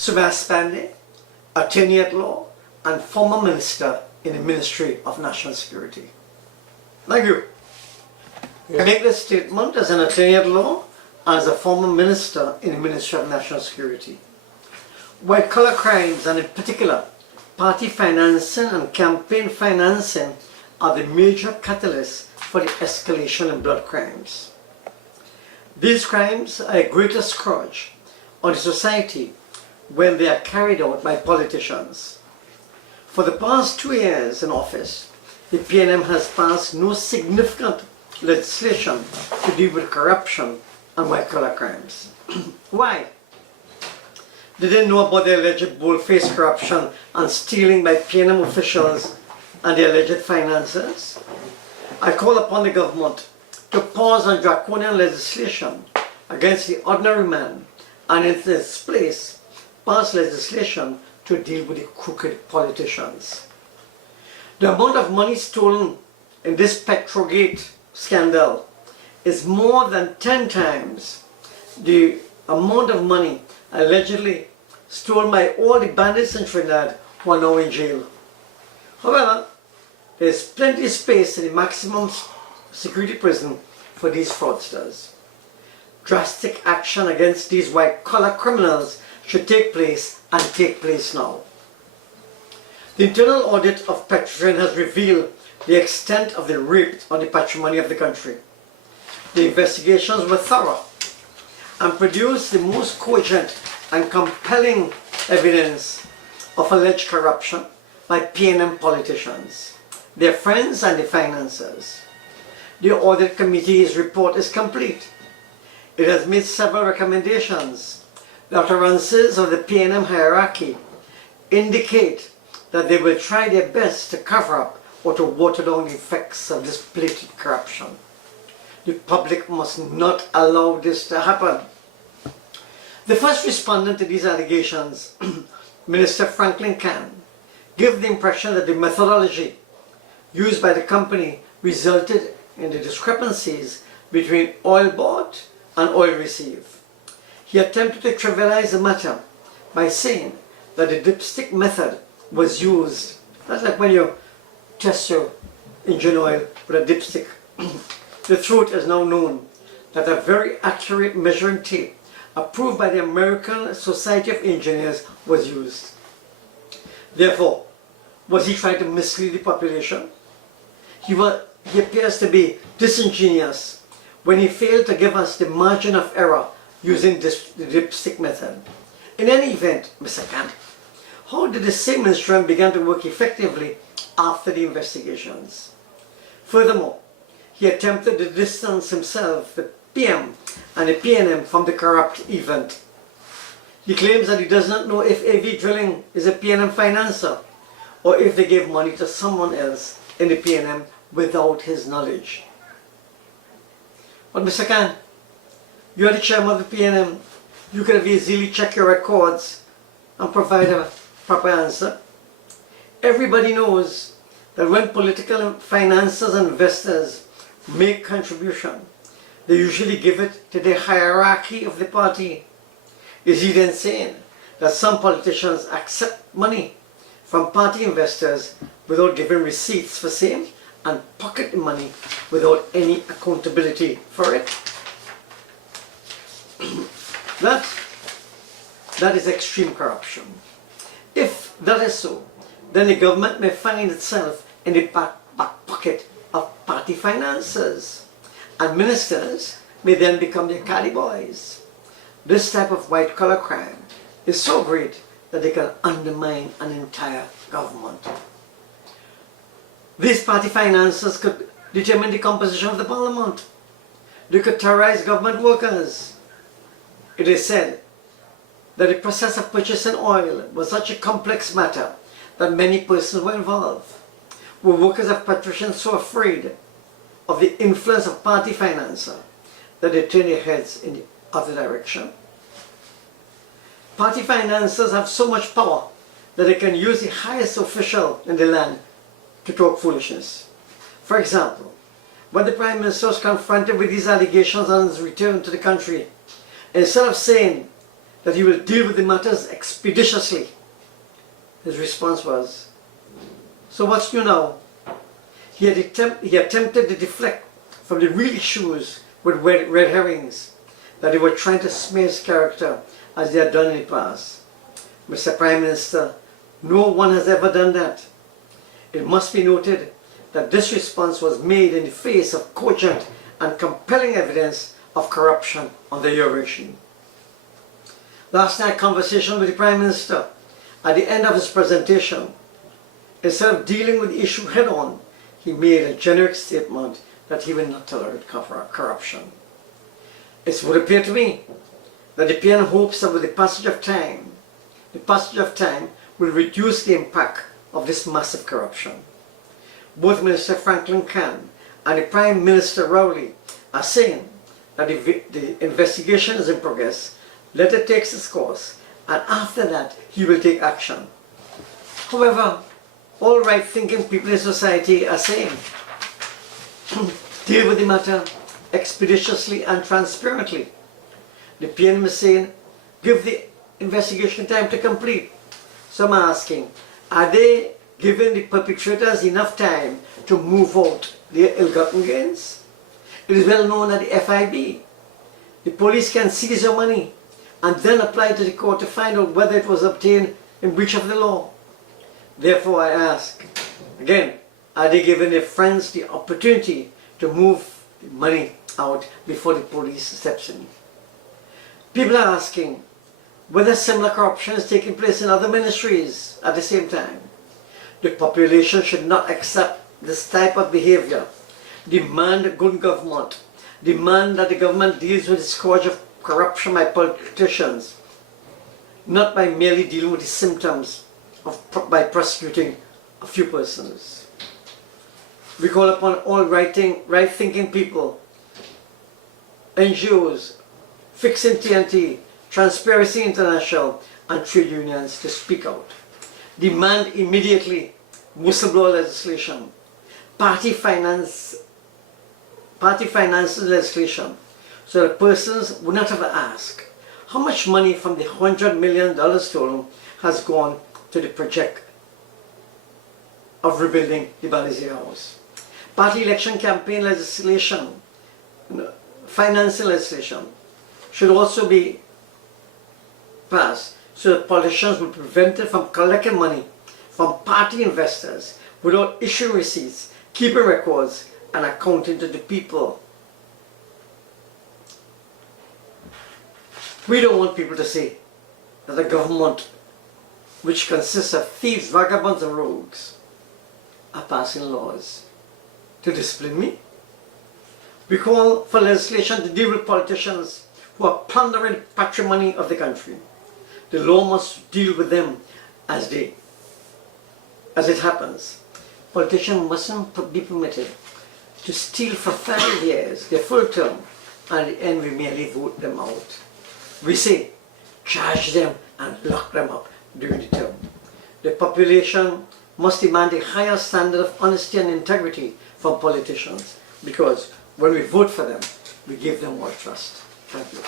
Subhas Pandey, attorney at law and former minister in the Ministry of National Security. Thank you. I make this statement as an attorney at law and as a former minister in the Ministry of National Security. White-collar crimes, and in particular party financing and campaign financing, are the major catalysts for the escalation in blood crimes. These crimes are a greater scourge on the society when they are carried out by politicians. For the past 2 years in office, the PNM has passed no significant legislation to deal with corruption and white-collar crimes. Why? They didn't know about the alleged bold-faced corruption and stealing by PNM officials and the alleged finances? I call upon the government to pause on draconian legislation against the ordinary man and in its place pass legislation to deal with the crooked politicians. The amount of money stolen in this Petrogate scandal is more than 10 times the amount of money allegedly stolen by all the bandits in Trinidad who are now in jail. However, there is plenty of space in the maximum security prison for these fraudsters. Drastic action against these white-collar criminals should take place and take place now. The internal audit of Petrogate has revealed the extent of the rape on the patrimony of the country. The investigations were thorough and produced the most cogent and compelling evidence of alleged corruption by PNM politicians, their friends and their financiers. The audit committee's report is complete. It has made several recommendations. The utterances of the PNM hierarchy indicate that they will try their best to cover up or to water down the effects of this blatant corruption. The public must not allow this to happen. The first respondent to these allegations, Minister Franklin Can, gave the impression that the methodology used by the company resulted in the discrepancies between oil bought and oil received. He attempted to trivialize the matter by saying that the dipstick method was used. That's like when you test your engine oil with a dipstick. The truth is now known that a very accurate measuring tape approved by the American Society of Engineers was used. Therefore, was he trying to mislead the population? He appears to be disingenuous when he failed to give us the margin of error using the dipstick method. In any event, Mr. Kant, how did the same instrument begin to work effectively after the investigations? Furthermore, he attempted to distance himself, the PM and the PNM, from the corrupt event. He claims that he does not know if AV Drilling is a PNM financer or if they gave money to someone else in the PNM without his knowledge. But Mr. Khan, you are the chairman of the PNM. You could have easily checked your records and provide a proper answer. Everybody knows that when political financiers and investors make contribution, they usually give it to the hierarchy of the party. Is he then saying that some politicians accept money from party investors without giving receipts for same and pocket the money without any accountability for it? That is extreme corruption. If that is so, then the government may find itself in the back pocket of party financiers, and ministers may then become their caddy boys. This type of white-collar crime is so great that they can undermine an entire government. These party financiers could determine the composition of the parliament. They could terrorize government workers. It is said that the process of purchasing oil was such a complex matter that many persons were involved. Were workers of Petrogate so afraid of the influence of party financer that they turned their heads in the other direction? Party financiers have so much power that they can use the highest official in the land to talk foolishness. For example, when the Prime Minister was confronted with these allegations on his return to the country, instead of saying that he will deal with the matters expeditiously. His response was, so what's new now? He attempted to deflect from the real issues with red herrings, that they were trying to smear his character as they had done in the past. Mr. Prime Minister, no one has ever done that. It must be noted that this response was made in the face of cogent and compelling evidence of corruption under your regime. Last night's conversation with the Prime Minister, at the end of his presentation, instead of dealing with the issue head-on, he made a generic statement that he will not tolerate corruption. It would appear to me that the PN hopes that with the passage of time will reduce the impact of this massive corruption. Both Minister Franklin Cann and the Prime Minister Rowley are saying that the investigation is in progress, let it take its course, and after that he will take action. However, all right-thinking people in society are saying, deal with the matter expeditiously and transparently. The PNM is saying, give the investigation time to complete. So I'm asking, are they giving the perpetrators enough time to move out their ill-gotten gains? It is well known that the FIB, the police can seize your money and then apply to the court to find out whether it was obtained in breach of the law. Therefore I ask, again, are they giving their friends the opportunity to move the money out before the police steps in? People are asking whether similar corruption is taking place in other ministries at the same time. The population should not accept this type of behavior. Demand good government. Demand that the government deals with the scourge of corruption by politicians, not by merely dealing with the symptoms by prosecuting a few persons. We call upon all right-thinking people, NGOs, Fixing TNT, Transparency International, and trade unions to speak out. Demand immediately whistleblower legislation, party finances legislation, so that persons would not have to ask how much money from the $100 million stolen has gone to the project of rebuilding the Balizier House. Party election campaign legislation, financing legislation should also be passed so that politicians will be prevented from collecting money from party investors without issuing receipts, keeping records, and accounting to the people. We don't want people to say that the government, which consists of thieves, vagabonds, and rogues, are passing laws to discipline me. We call for legislation to deal with politicians who are plundering the patrimony of the country. The law must deal with them as it happens. Politicians mustn't be permitted to steal for 5 years, their full term, and at the end we merely vote them out. We say, charge them and lock them up during the term. The population must demand a higher standard of honesty and integrity from politicians, because when we vote for them, we give them more trust. Thank you.